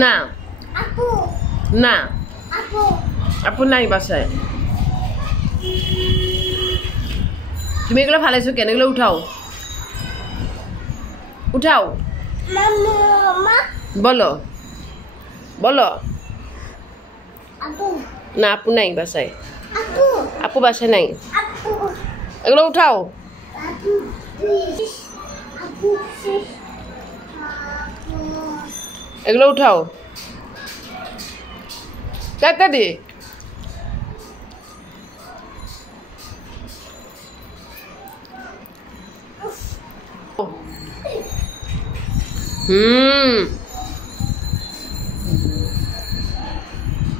না আপু না আপু আপু নাই বাসায়। তুমি এগুলো ফালাইছো কেন? এগুলো উঠাও উঠাও। মামা বলো বলো। আপু না আপু নাই বাসায়। আপু আপু বাসায় নাই। আপু এগুলো উঠাও। আপু প্লিজ আপু প্লিজ এগুলো উঠাও তাড়াতাড়ি।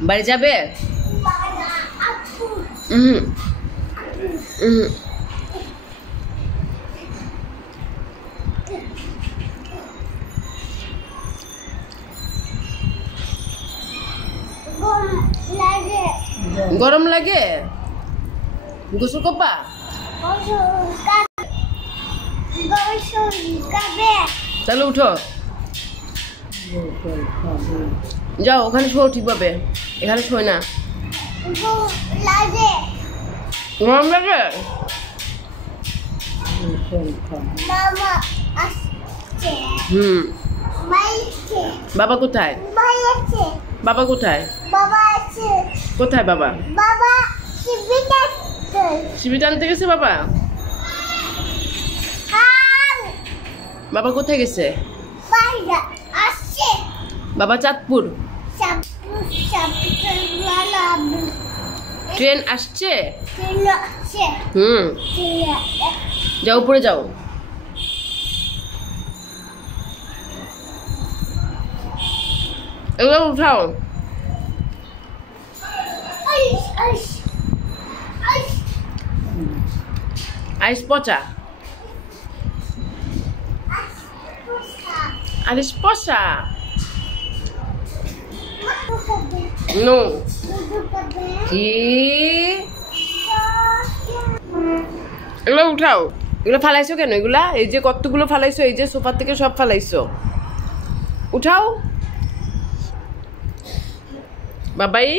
বাড়ি যাবে? আপু গরম লাগে? গোসল করবা? তাহলে উঠো, যাও ওখানে শো ঠিকভাবে, এখানে শোয় না। গরম লাগে? বাবা কোথায়? বাবা কোথায়? কোথায় বাবা? শিবির আনতে গেছে বাবা? বাবা কোথায় গেছে? বাবা চাঁদপুর। ট্রেন আসছে? যাও উপরে যাও। এগুলো উঠাও। আইস পচা, আইস পচা। নো কি এগুলো উঠাও। এগুলো ফালাইছো কেন? এগুলা এই যে কতগুলো ফালাইছো, এই যে সোফা থেকে সব ফালাইছো, উঠাও বাবাই।